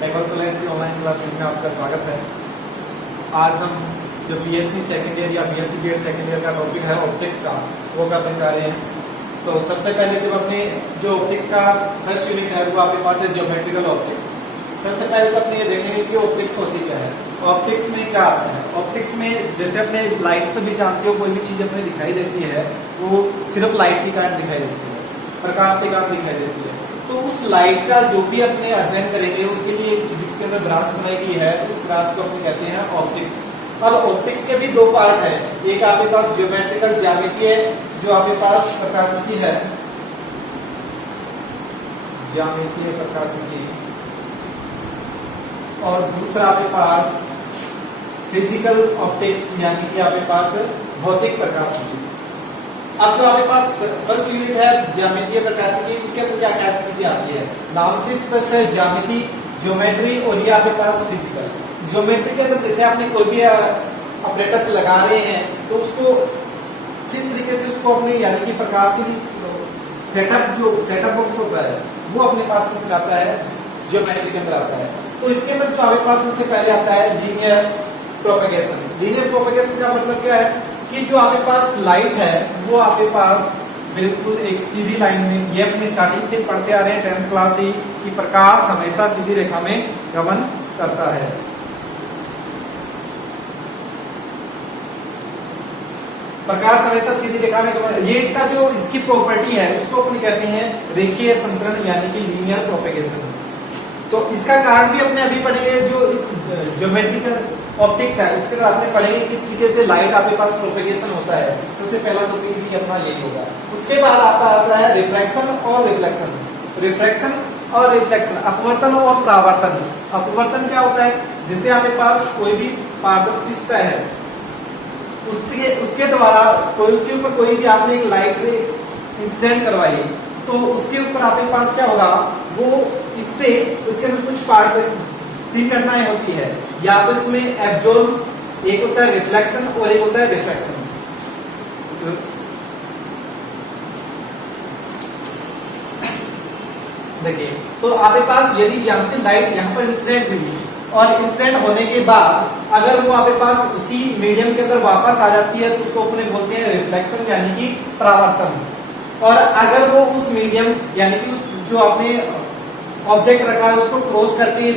Technical college की online classes में आपका स्वागत है। आज हम जो बीएससी सेकेंड ईयर या बीएससी बीएड सेकेंड ईयर का टॉपिक है ऑप्टिक्स का, वो करने जा रहे हैं। तो सबसे पहले जब अपने जो ऑप्टिक्स का फर्स्ट यूनिट है वो आपके पास है ज्योमेट्रिकल ऑप्टिक्स। सबसे पहले तो अपने ये देखेंगे कि ऑप्टिक्स होती क्या है। ऑप्टिक्स में क्या आता है? ऑप्टिक्स में जैसे अपने लाइट से भी जानते हो, कोई भी चीज अपने दिखाई देती है वो सिर्फ लाइट के कारण दिखाई देती है, प्रकाश के कारण दिखाई देती है। तो उस लाइट का जो भी अपने अध्ययन करेंगे उसके लिए एक फिजिक्स के अंदर ब्रांच बनाई गई है, उस ब्रांच को अपने कहते हैं ऑप्टिक्स। अब ऑप्टिक्स के भी दो पार्ट है, एक आपके पास ज्योमेट्रिकल ज्यामितीय जो आपके पास प्रकाशिकी है, ज्यामितीय प्रकाशिकी, और दूसरा आपके पास फिजिकल ऑप्टिक्स यानी कि आपके पास भौतिक प्रकाशिकी। अब जो आपके पास फर्स्ट यूनिट है ज्यामितीय प्रकाशिकी, उसके अंदर क्या क्या चीजें आती है? नाम से स्पष्ट है, ज्यामिति, ज्योमेट्री, और ये आपके पास फिजिकल। ज्योमेट्री के अंदर जैसे आपने कोई भी ऑपरेटर्स लगा रहे हैं तो उसको किस तरीके से उसको अपने यानी कि प्रकाश की सेटअप जो सेटअप बॉक्स होता है वो अपने पास किस आता है? ज्योमेट्री के अंदर आता है। तो इसके अंदर जो आपके पास सबसे पहले आता है लीनियर प्रोपेगेशन। लीनियर प्रोपेगेशन का मतलब क्या है कि जो आपके पास लाइट है वो आपके पास बिल्कुल एक सीधी लाइन में, ये अपनी स्टार्टिंग से पढ़ते आ रहे हैं 10th क्लास से कि प्रकाश हमेशा सीधी रेखा में गमन करता है। प्रकाश हमेशा सीधी रेखा में गमन, ये इसका जो इसकी प्रॉपर्टी है उसको अपन कहते हैं रेखीय संचरण यानी कि लीनियर प्रोपेगेशन। तो इसका कारण भी अपने अभी पढ़ेंगे, जो इस ज्योमेट्रिकल ऑप्टिक्स है उसके बाद आपने पढ़ेंगे किस तरीके से लाइट आपके पास प्रोपेगेशन होता है। सबसे पहला टॉपिक भी अपना यही होगा। उसके बाद आपका आता है रिफ्रैक्शन और रिफ्लेक्शन। रिफ्रैक्शन और रिफ्लेक्शन, अपवर्तन और परावर्तन। अपवर्तन क्या होता है? जैसे आपके पास कोई भी पारदर्शी सतह है, उसके द्वारा कोई उसके ऊपर कोई भी आपने एक लाइट इंसिडेंट करवाई, तो उसके ऊपर आपके पास क्या होगा, वो इससे उसके अंदर कुछ पार्ट तीन घटनाएं होती है, या तो इसमें एब्जॉर्ब, एक होता है रिफ्लेक्शन और एक होता है रिफ्रैक्शन। देखिए, तो आपके पास यदि यहाँ से लाइट यहाँ पर इंसिडेंट हुई और इंसिडेंट होने के बाद अगर वो आपके पास उसी मीडियम के अंदर वापस आ जाती है तो उसको अपने बोलते हैं रिफ्लेक्शन यानी कि परावर्तन। और अगर वो उस मीडियम यानी कि उस जो आपने ऑब्जेक्ट रखा है उसको क्रॉस करके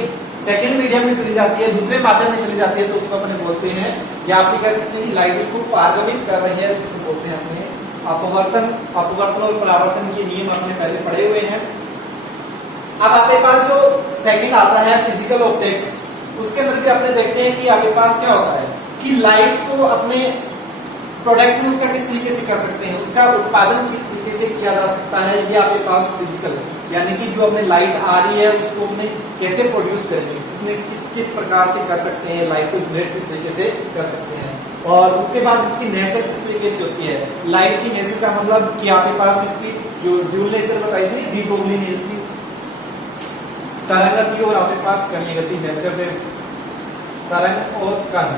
सेकेंड मीडियम में चली जाती है, दूसरे माध्यम में चली जाती है, तो उसको अपने बोलते हैं, या आप कह सकते हैं कि लाइट उसको पारगमित कर रही है, उसको बोलते हैं अपने अपवर्तन। अपवर्तन और परावर्तन के नियम आपने पहले पढ़े हुए हैं। अब आपके पास जो सेकंड आता है फिजिकल ऑप्टिक्स, उसके अंदर भी आपने देखते हैं कि आपके पास क्या होता है कि लाइट को अपने प्रोडक्शन उसका किस तरीके से कर सकते हैं, उसका उत्पादन किस तरीके से किया जा सकता है, ये आपके पास फिजिकल यानी कि जो अपने लाइट आ रही है उसको अपने कैसे प्रोड्यूस करेंगे, अपने किस प्रकार से कर सकते हैं, लाइट को जनरेट किस तरीके से कर सकते हैं। और उसके बाद इसकी नेचर किस तरीके से होती है। लाइट की नेचर का मतलब कि आपके पास इसकी जो ड्यूल नेचर बताई थी, डी ब्रोगली ने इसकी तरंग गति और आपके पास कणीय गति नेचर पे तरंग और कण,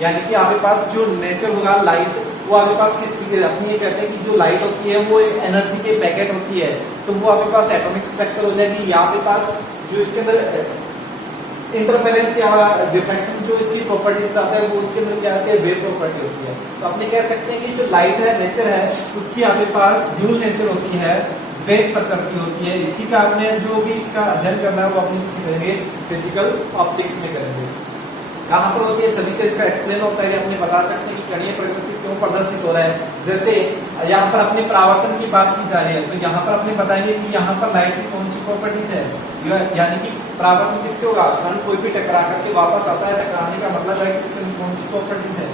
यानी कि आपके पास जो नेचर होगा लाइट वो आपके पास किस तरीके से, अपनी ये कहते हैं कि जो लाइट होती है वो एक एनर्जी के पैकेट होती है, तो वो आपके पास एटॉमिक स्ट्रक्चर हो जाएगी, या आपके पास जो इसके अंदर इंटरफेरेंस या डिफ्रैक्शन जो इसकी प्रॉपर्टीज आता है वो इसके अंदर क्या आती है? वेव प्रॉपर्टी होती है। तो अपने कह सकते हैं कि जो लाइट है नेचर है उसकी आपके पास ड्यूल नेचर होती है, वेव प्रकृति होती है। इसी का आपने जो भी इसका अध्ययन करना है वो अपने किसी करेंगे फिजिकल ऑप्टिक्स में करेंगे। कहाँ पर होती है सभी का इसका एक्सप्लेन होता है कि अपने बता सकते हैं कि कणीय प्रकृति क्यों प्रदर्शित हो रहा है। जैसे यहाँ पर अपने परावर्तन की बात की जा रही है, तो यहाँ पर अपने बताएंगे कि यहाँ पर लाइट की कौन सी प्रॉपर्टीज है, यानी कि परावर्तन किसके होगा? कण कोई भी टकरा करके वापस आता है, टकराने का मतलब है कि इसके अंदर कौन सी प्रॉपर्टीज है,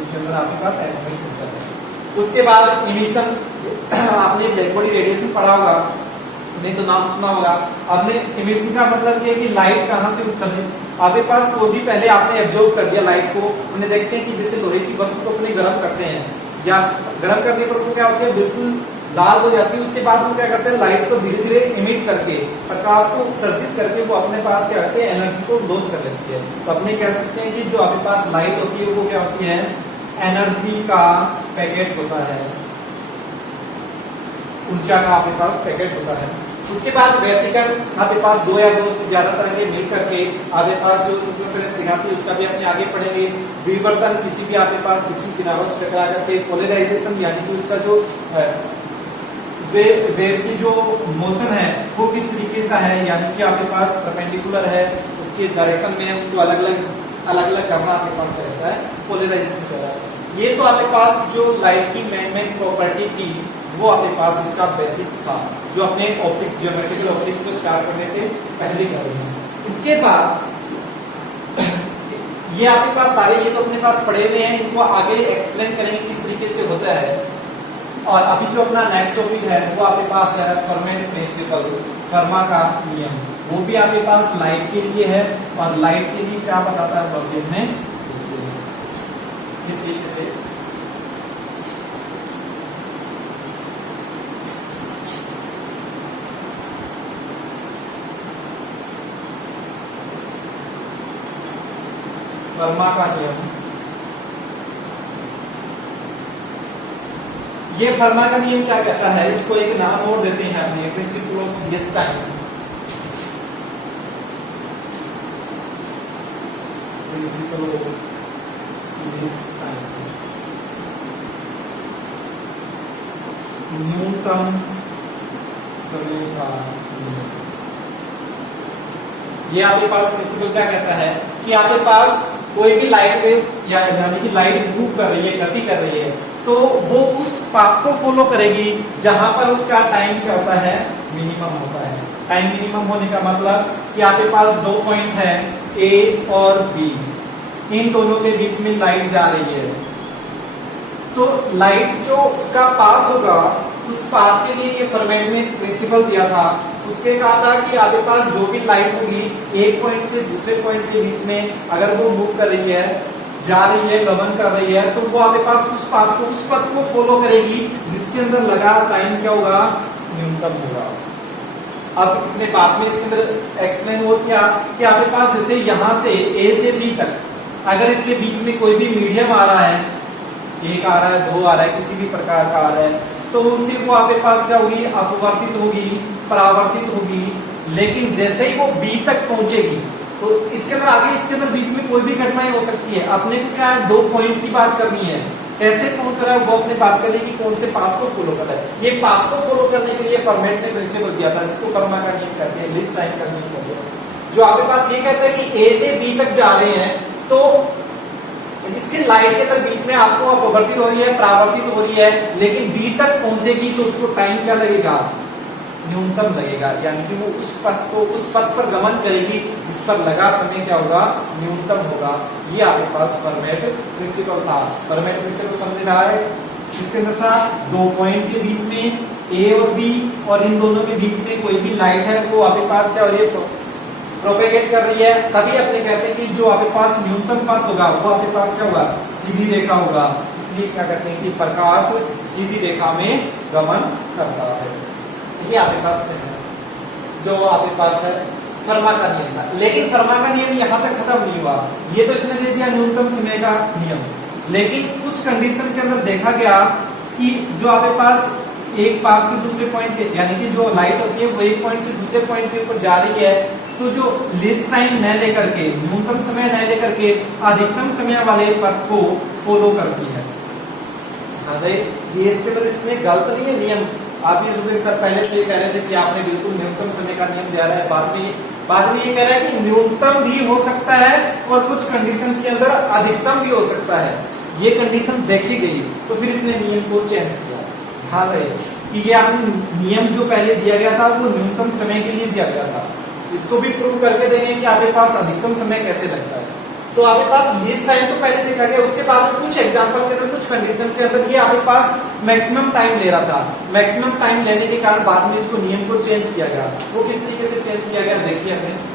उसके अंदर आपके पास एटॉमिक नेचर है। उसके बाद इमिशन, आपने ब्लैक बॉडी रेडिएशन पढ़ा होगा, नहीं तो नाम सुना होगा। आपने इमिशन का मतलब ये है कि लाइट कहाँ से उत्सर्जित, आपके पास कोई भी पहले आपने एब्जॉर्ब कर दिया लाइट को, उन्हें देखते हैं कि जैसे लोहे की वस्तु को अपने गर्म करते हैं, या गर्म करने पर वो क्या होती है? बिल्कुल लाल हो जाती है। उसके बाद वो क्या करते हैं? लाइट को धीरे धीरे इमिट करके, प्रकाश को उत्सर्जित करके वो अपने पास क्या करते हैं? एनर्जी को लॉस कर लेती है। तो अपने कह सकते हैं कि जो आपके पास लाइट होती है वो क्या होती है? एनर्जी का पैकेट होता है, ऊर्जा का आपके पास पैकेट होता है। उसके बाद व्यतिकरण आपके पास दो या दो से ज्यादा तरह के मिल करके आपके पास जो इंटरफेरेंस दिखाती है उसका भी अपने आगे पढ़ेंगे। विवर्तन किसी भी आपके पास दक्षिण किनारों से टकरा करके, पोलराइजेशन यानी कि उसका जो वेव की जो मोशन है वो किस तरीके से है, यानी कि आपके पास परपेंडिकुलर है, उसके डायरेक्शन में उसको अलग अलग करना आपके पास रहता है, पोलराइजेशन कर रहा है। ये तो आपके पास जो लाइट की मेन प्रॉपर्टी थी वो आपके पास इसका बेसिक था, जो अपने ऑप्टिक्स ज्योमेट्रिकल ऑप्टिक्स को स्टार्ट करने से पहले कर रहे हैं। इसके बाद ये आपके पास सारे ये तो अपने पास पढ़े हुए हैं, इनको आगे एक्सप्लेन करेंगे किस तरीके से होता है। और अभी जो अपना नेक्स्ट टॉपिक है वो आपके पास है फर्मेट प्रिंसिपल, फर्मा का नियम। वो भी आपके पास लाइट के लिए है, और लाइट के लिए क्या बताता है वॉल्यूम में किस तरीके से फर्मा का नियम। ये फर्मा का नियम क्या कहता है, इसको एक नाम और देते हैं अपने, principle of list time. Principle of list time, न्यूनतम समय का नियम। ये आपके पास प्रिंसिपल क्या कहता है कि आपके पास कोई भी लाइट वेव या यानी कि लाइट मूव कर रही है, गति कर रही है, तो वो उस पाथ को फॉलो करेगी जहां पर उसका टाइम क्या होता है, मिनिमम होता है। टाइम मिनिमम होने का मतलब कि आपके पास दो पॉइंट है ए और बी, इन दोनों के बीच में लाइट जा रही है, तो लाइट जो उसका पाथ होगा उस पाथ के लिए ये फॉर्मेट में प्रिंसिपल दिया था। उसके कहा था कि आपके पास जो भी लाइट होगी एक पॉइंट से दूसरे पॉइंट के बीच में अगर वो मूव कर रही है, जा रही है, गमन कर रही है, तो वो आपके पास उस पथ को फॉलो करेगी जिसके अंदर लगा टाइम क्या होगा, न्यूनतम होगा। अब इसने बाद में इसके अंदर एक्सप्लेन हो क्या कि आपके पास जैसे यहाँ से ए से बी तक अगर इसके बीच में कोई भी मीडियम आ रहा है, एक आ रहा है, दो आ रहा है, किसी भी प्रकार का आ रहा है, तो उनसे वो आपके पास क्या होगी, अपवर्तित होगी, परावर्तित होगी। लेकिन जैसे ही वो बी तक पहुंचेगी तो इसके अंदर आगे इसके अंदर बीच में कोई भी घटनाएं हो सकती है। अपने को क्या है, दो पॉइंट की बात करनी है, कैसे पहुंच रहा है वो अपने बात करें कि कौन से पाथ को फॉलो कर रहा है। ये पाथ को फॉलो करने के लिए फॉर्मेट ने प्रिंसिपल दिया था, जिसको फर्मा का नियम कहते हैं, लिस्ट टाइम का नियम कहते हैं। जो आपके पास ये कहता है कि ए से बी तक जा रहे हैं, तो इसके लाइट के अंदर बीच में आपको अपवर्तित हो रही है, परावर्तित हो रही है, लेकिन बी तक पहुंचेगी तो उसको टाइम क्या लगेगा, न्यूनतम लगेगा। यानी कि वो उस पथ पर गमन करेगी जिस पर लगा समय क्या होगा, न्यूनतम होगा। ये आपके पास फॉर्मेट प्रिंसिपल था। फॉर्मेट प्रिंसिपल समझ रहा है, इसके अंदर था दो पॉइंट के बीच में ए और बी, और इन दोनों के बीच में कोई भी लाइट है वो आपके पास क्या हो रही है, प्रोपेगेट कर रही है। तभी अपने कहते हैं कि जो आपके पास न्यूनतम पथ होगा वो आपके पास क्या होगा, सीधी रेखा होगा। इसलिए क्या कहते हैं कि प्रकाश सीधी रेखा में गमन करता है। ये आपके पास है जो आपके पास है फर्मा का नियम था। लेकिन फर्मा का नियम यहाँ तक खत्म नहीं हुआ, ये तो इसने दे दिया न्यूनतम समय का नियम, लेकिन कुछ कंडीशन के अंदर देखा गया कि जो आपके पास एक पाथ से दूसरे पॉइंट के, यानी कि जो लाइट होती है वो एक पॉइंट से दूसरे पॉइंट के ऊपर जा रही है, तो जो लिस्ट टाइम न लेकर के, न्यूनतम समय न लेकर के अधिकतम समय वाले पथ को फॉलो करती है। ये इसके अंदर इसमें गलत नहीं है नियम। आप ये सोचे सर पहले तो ये कह रहे थे कि आपने बिल्कुल न्यूनतम समय का नियम दिया है, बाद में ये कह रहा है कि न्यूनतम भी हो सकता है और कुछ कंडीशन के अंदर अधिकतम भी हो सकता है। ये कंडीशन देखी गई तो फिर इसने नियम को चेंज किया। ध्यान रहे कि ये आपने नियम जो पहले दिया गया था वो न्यूनतम समय के लिए दिया गया था। इसको भी प्रूव करके देंगे कि आपके पास अधिकतम समय कैसे लगता है। तो आपके पास लिस्ट टाइम तो पहले देखा गया, उसके बाद में कुछ एग्जांपल के अंदर, कुछ कंडीशन के अंदर ये आपके पास मैक्सिमम टाइम ले रहा था। मैक्सिमम टाइम लेने के कारण बाद में इसको नियम को चेंज किया गया। वो किस तरीके से चेंज किया गया देखिए हमें।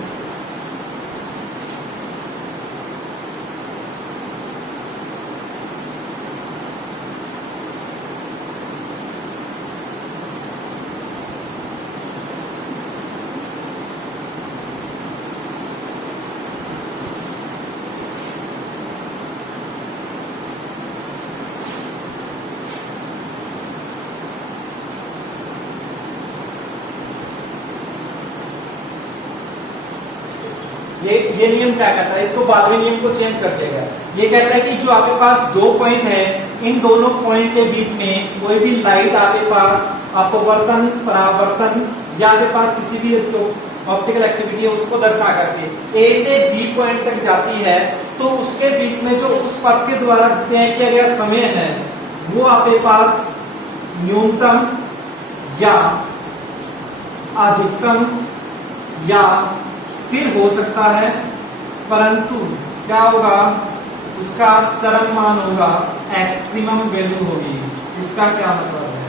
ये नियम क्या कहता है, इसको बारहवें नियम को चेंज कर देगा। ये कहता है कि जो आपके पास दो पॉइंट है, इन दोनों पॉइंट के बीच में कोई भी लाइट आपके पास अपवर्तन, परावर्तन या आपके पास किसी भी ऑप्टिकल एक्टिविटी है उसको दर्शा करके ए से बी पॉइंट तक जाती है, तो उसके बीच में जो उस पथ के द्वारा तय किया गया समय है वो आपके पास न्यूनतम या अधिकतम या स्थिर हो सकता है, परंतु क्या होगा, उसका चरम मान होगा, एक्सट्रीमम वैल्यू होगी। इसका क्या मतलब है,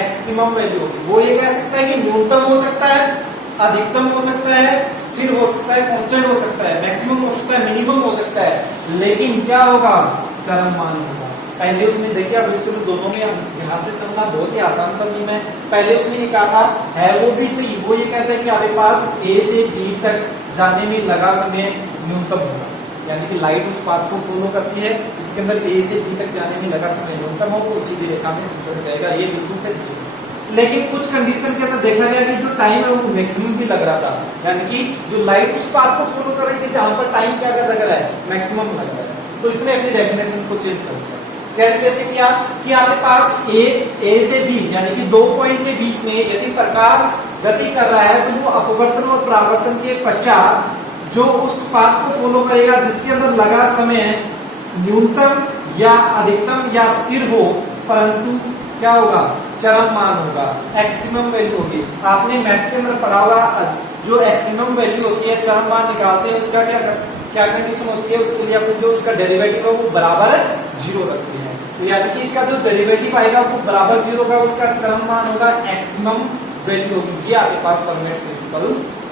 एक्सट्रीमम वैल्यू होगी। वो ये कह सकता है कि न्यूनतम हो सकता है, अधिकतम हो सकता है, स्थिर हो सकता है, कांस्टेंट हो सकता है, मैक्सिमम हो सकता है, मिनिमम हो सकता है, लेकिन क्या होगा, चरम मान होगा। पहले उसने देखिए, अब इसको दोनों में ध्यान से समझना बहुत ही आसान सा नियम है। पहले उसने ये कहा था है वो भी सही, वो ये कहता है कि आपके पास ए से बी तक जाने में लगा समय न्यूनतम होगा, यानी कि लाइट उस पाथ को फॉलो करती है, इसके अंदर ए से बी तक जाने में लगा समय न्यूनतम हो तो सीधी रेखा में चल जाएगा, ये बिल्कुल सही है। लेकिन कुछ कंडीशन के अंदर देखा गया कि जो टाइम है वो मैक्सिमम भी लग रहा था, यानी कि जो लाइट उस पाथ को फॉलो कर रही थी जहां पर टाइम क्या लग रहा है, मैक्सिमम लग रहा है, तो इसने अपनी डेफिनेशन को चेंज कर दिया। जैसे क्या कि आपके पास ए से बी यानी कि दो पॉइंट के बीच में यदि प्रकाश गति कर रहा है तो वो अपवर्तन और परावर्तन के पश्चात जो उस पाथ को फॉलो करेगा जिसके अंदर लगा समय न्यूनतम या अधिकतम या स्थिर हो, परंतु क्या होगा, चरम मान होगा, एक्सट्रीमम वैल्यू होगी। आपने मैथ के अंदर पढ़ा होगा, जो एक्सट्रीमम वैल्यू होती है, चरम मान निकालते हैं, उसका क्या कंडीशन होती है, उसके लिए आपको जो उसका डेरिवेटिव है वो बराबर 0 रखते हैं, तो यानी कि इसका जो डेरिवेटिव आएगा वो बराबर 0 का, उसका चरम मान होगा, एक्सट्रीमम वैल्यू होगी। ये आपके पास परमेट प्रिंसिपल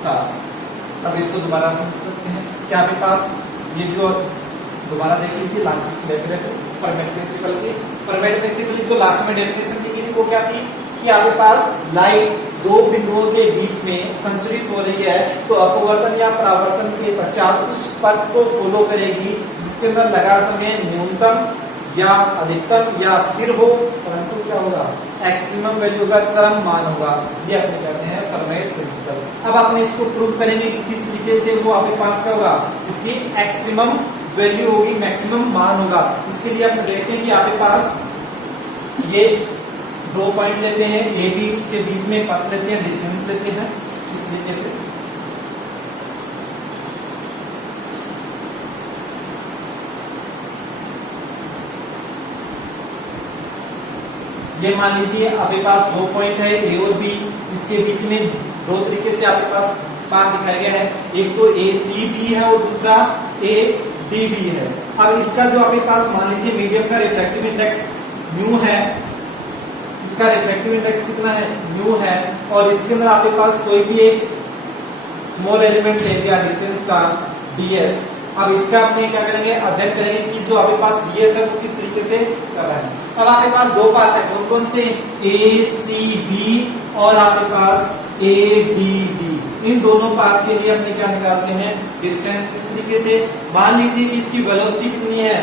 था। अब इसको दोबारा समझ सकते हैं कि आपके पास ये जो दोबारा देख लीजिए लास्ट डेफिनेशन परमेट प्रिंसिपल की। परमेट प्रिंसिपल की जो लास्ट में डेफिनेशन दी गई वो क्या थी कि आपके पास लाइट दो बिंदुओं के बीच में संचरित हो रही है, तो अपवर्तन या परावर्तन के पश्चात उस पथ को फॉलो करेगी जिसके अंदर लगा समय न्यूनतम या अधिकतम या स्थिर हो, परंतु क्या होगा, एक्सट्रीमम वैल्यू का चरम मान होगा। ये अपने कहते हैं फर्मेट प्रिंसिपल। अब आपने इसको प्रूव करेंगे कि किस तरीके से वो आपके पास क्या होगा, इसकी एक्सट्रीमम वैल्यू होगी, मैक्सिमम मान होगा। इसके लिए आपने देखते हैं कि आपके पास ये दो पॉइंट लेते हैं, ए बी, उसके बीच में पथ लेते हैं, डिस्टेंस लेते हैं, इस तरीके से ये मान लीजिए आपके पास दो पॉइंट है ए और बी, इसके बीच में दो तरीके से आपके पास पाथ दिखाया गया है, एक तो ए सी बी है और दूसरा ए डी बी है। अब इसका जो आपके पास मान लीजिए मीडियम का रिफ्रैक्टिव इंडेक्स न्यू है, इसका रिफ्रैक्टिव इंडेक्स कितना है, न्यू है, और इसके अंदर आपके पास कोई भी एक स्मॉल एलिमेंट ले लिया डिस्टेंस का ds। अब इसका अपने क्या करेंगे, अध्ययन करेंगे कि जो आपके पास ds है वो किस तरीके से कर रहा है। अब आपके पास दो पाथ है, कौन कौन से, ए सी बी और आपके पास ए डी बी। इन दोनों पाथ के लिए अपने क्या निकालते हैं, डिस्टेंस। इस तरीके से मान लीजिए कि इसकी वेलोसिटी कितनी है,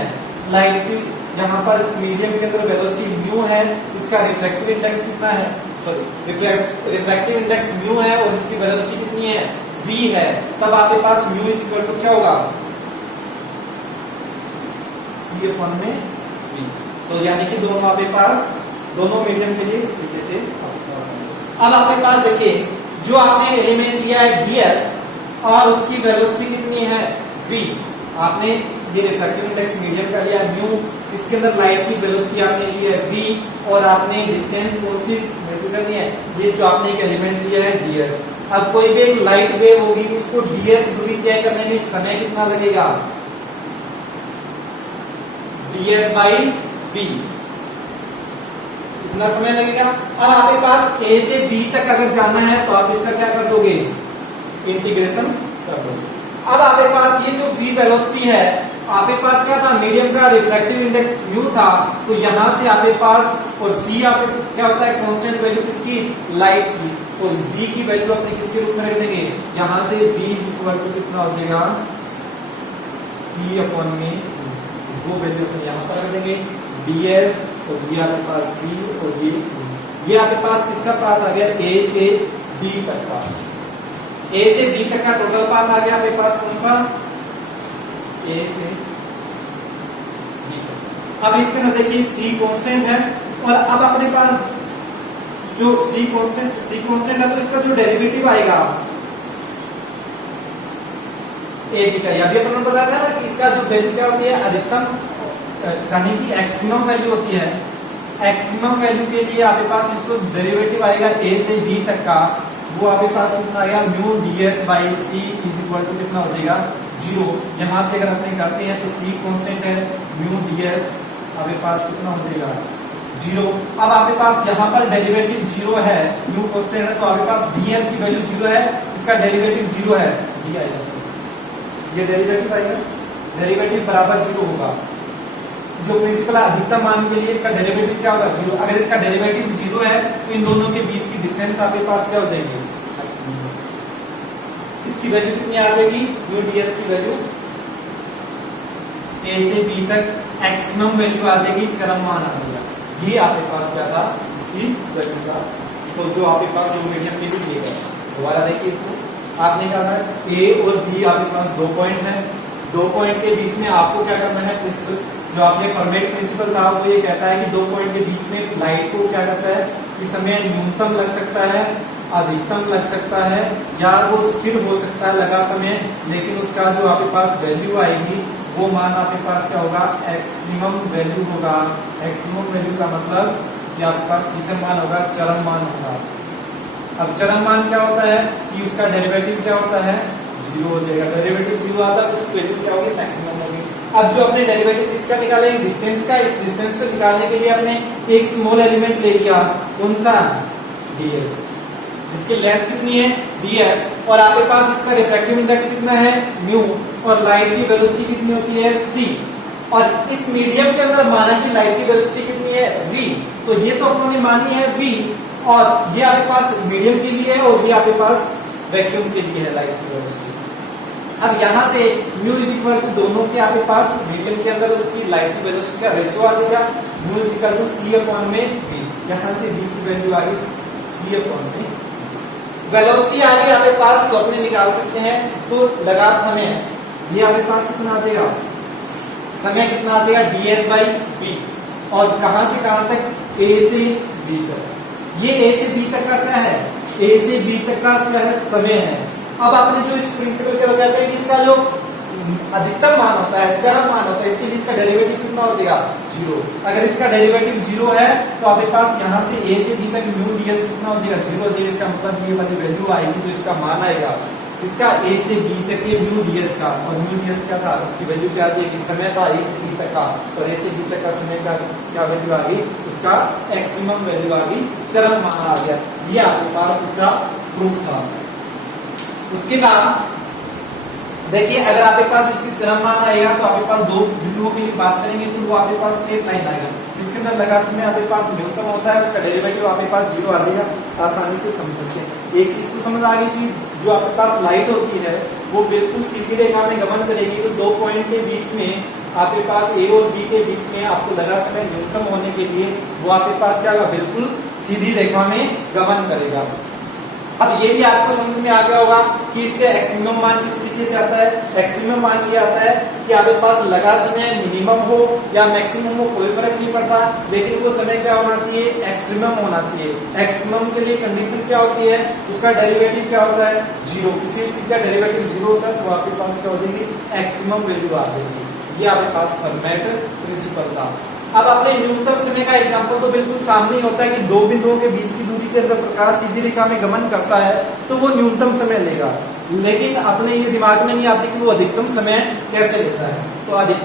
लाइट की, यहाँ पर इस मीडियम के अंदर वेलोसिटी म्यू है, इसका रिफ्रैक्टिव इंडेक्स कितना है, सॉरी रिफ्रैक्टिव इंडेक्स म्यू है और इसकी वेलोसिटी कितनी है, v है। तब आपके पास म्यू इज इक्वल टू क्या होगा, c अपॉन में v। तो यानी कि दोनों आपके पास, दोनों मीडियम के लिए इस तरीके से आपके पास। अब आपके पास देखिए जो आपने एलिमेंट लिया है ds और उसकी वेलोसिटी कितनी है, v। आपने ये रिफ्रैक्टिव इंडेक्स मीडियम का लिया म्यू, इसके अंदर लाइट की वेलोसिटी आपने ली है v और आपने डिस्टेंस कौन सी मेजर करनी है, ये जो आपने एक एलिमेंट लिया है ds। अब कोई भी एक लाइट वेव होगी, उसको ds दूरी तय करने में समय कितना लगेगा, ds बाई v, इतना समय लगेगा। अब आपके पास a से b तक अगर जाना है तो आप इसका क्या कर दोगे, इंटीग्रेशन कर दोगे। अब आपके पास ये जो v वेलोसिटी है, आपके पास क्या था, मीडियम का रिफ्रैक्टिव इंडेक्स म्यू था, तो यहां से आपके पास, और c आपके क्या होता है, कांस्टेंट वैल्यू किसकी, लाइट की, और v की वैल्यू अपने किसके रूप में रख देंगे, यहां से v इज इक्वल टू कितना हो जाएगा, c अपॉन में वो वैल्यू अपने यहां पर रख देंगे, ds, और ये आपके पास c और ये आपके पास किसका पाथ आ गया, a से b तक का। ए से बी तक का टोटल पाथ आ गया आपके पास कौन सा, ए से बी तक। अब इसके अंदर देखिए सी कांस्टेंट है और अब अपने पास जो सी कांस्टेंट है तो इसका जो डेरिवेटिव आएगा ए बी का, अभी अपन ने बताया था ना कि इसका जो वैल्यू क्या होती है, अधिकतम यानी कि एक्सट्रीमम वैल्यू होती है। एक्सट्रीमम वैल्यू के लिए आपके पास इसको डेरिवेटिव आएगा ए से बी तक का, वो आपके पास कितना आएगा mu ds by C is equal to कितना हो जाएगा 0। यहाँ से अगर अपने करते हैं तो सी कांस्टेंट है, म्यू ds आपके पास कितना हो जाएगा 0। अब आपके पास यहाँ पर डेरिवेटिव 0 है, म्यू कांस्टेंट है तो आपके पास ds की वैल्यू 0 है, इसका डेरिवेटिव 0 है, ये आएगा, ये डेरिवेटिव आएगा, डेरिवेटिव बराबर 0 होगा। जो प्रिंसिपल अधिकतम मान के लिए इसका डेरिवेटिव क्या होगा 0। अगर इसका डेरिवेटिव 0 है तो इन दोनों के बीच की डिस्टेंस आपके पास क्या हो जाएगी, इसकी वैल्यू कितनी आ जाएगी, म्यू ds की वैल्यू a से b तक एक्सट्रीमम वैल्यू आ जाएगी, चरम मान आ जाएगा। ये आपके पास क्या था इसकी वैल्यू का, तो जो आपके पास जो मीडियम के लिए दिएगा। दोबारा देखिए इसको, आपने कहा था a और b आपके पास 2 पॉइंट है, 2 पॉइंट के बीच में आपको क्या करना है, प्रिंसिपल जो आपने फॉर्मेट प्रिंसिपल था वो ये कहता है कि 2 पॉइंट के बीच में लाइट को क्या करता है, इस समय न्यूनतम लग सकता है, अधिकतम लग सकता है या वो स्थिर हो सकता है लगा समय, लेकिन उसका जो आपके पास वैल्यू आएगी वो मान आपके पास क्या होगा, एक्सट्रीमम वैल्यू होगा। एक्सट्रीमम वैल्यू का मतलब कि आपके पास शिखर मान होगा, चरम मान होगा। अब चरम मान क्या होता है कि उसका डेरिवेटिव क्या होता है 0 हो जाएगा, डेरिवेटिव 0 आता है उसकी वैल्यू क्या होगी, मैक्सिमम होगी। अब जो अपने डेरिवेटिव इसका निकाले डिस्टेंस का, इस डिस्टेंस को निकालने के लिए आपने एक स्मॉल एलिमेंट ले लिया, कौन सा ds, जिसकी लेंथ कितनी है ds, और आपके पास इसका रिफ्रैक्टिव इंडेक्स कितना है म्यू, और लाइट की वेलोसिटी कितनी होती है c, और इस मीडियम के अंदर माना कि लाइट की वेलोसिटी कितनी है v, तो ये तो अपनों ने मानी है v, और ये आपके पास मीडियम के लिए है और ये आपके पास वैक्यूम के लिए है लाइट की वेलोसिटी। अब यहाँ से म्यू इज इक्वल टू दोनों के आपके पास मीडियम के अंदर उसकी लाइट की वेलोसिटी का रेशियो आ जाएगा, mu is equal to c upon में v। यहाँ से v की वैल्यू आ गई c अपॉन में वेलोसिटी आ गई आपके पास, तो अपने निकाल सकते हैं इसको लगा समय, ये आपके पास कितना आ जाएगा, समय कितना आ जाएगा ds बाई v, और कहां से कहां तक a से b तक, ये a से b तक का क्या है, a से b तक का क्या है समय है। अब आपने जो इस प्रिंसिपल के कहते हैं कि इसका जो अधिकतम मान होता है, चरम मान होता है, इसके लिए इसका डेरिवेटिव कितना हो जाएगा 0। अगर इसका डेरिवेटिव 0 है तो आपके पास यहाँ से a से b तक म्यू ds कितना हो जाएगा 0 हो जाएगा। इसका मतलब ये वाली वैल्यू आएगी जो इसका मान आएगा इसका a से b तक के म्यू ds का, और म्यू ds क्या था उसकी वैल्यू क्या आ जाएगी, समय था a से b तक का, और a से b तक का समय का क्या वैल्यू आ गई, उसका एक्सट्रीमम वैल्यू आ गई, चरम मान आ गया। ये आपके पास इसका प्रूफ था। उसके बाद देखिए अगर आपके पास इसकी चरम मान आएगा तो आपके पास 2 बिंदुओं के लिए बात करेंगे तो वो आपके पास स्ट्रेट लाइन आएगा, इसके अंदर लगा समय आपके पास न्यूनतम होता है, उसका डेरिवेटिव आपके पास 0 आ जाएगा, आसानी से समझ सकते हैं। एक चीज तो समझ आ गई कि जो आपके पास लाइट होती है वो बिल्कुल सीधी रेखा में गमन करेगी, तो 2 पॉइंट के बीच में आपके पास a और b के बीच में आपको लगा समय न्यूनतम होने के लिए वो आपके पास क्या होगा, बिल्कुल सीधी रेखा में गमन करेगा। अब ये भी आपको समझ में आ गया होगा कि इसके एक्सट्रीमम मान किस तरीके से आता है। एक्सट्रीमम मान ये आता है कि आपके पास लगा समय मिनिमम हो या मैक्सिमम हो कोई फर्क नहीं पड़ता, लेकिन वो समय क्या होना चाहिए, एक्सट्रीमम होना चाहिए। एक्सट्रीमम के लिए कंडीशन क्या होती है, उसका डेरिवेटिव क्या होता है 0, किसी चीज का डेरिवेटिव 0 होता है तो आपके पास क्या हो जाएगी, एक्सट्रीमम वैल्यू आ जाएगी। ये आपके पास फॉर्मेट प्रिंसिपल था। अब अपने न्यूनतम समय का एग्जांपल तो बिल्कुल सामने ही होता है कि 2 बिंदुओं के बीच की दूरी के अंदर प्रकाश सीधी रेखा में गमन करता है तो वो न्यूनतम समय लेगा, लेकिन अपने ये दिमाग में नहीं आती कि वो अधिकतम समय कैसे लेता है। तो अधिक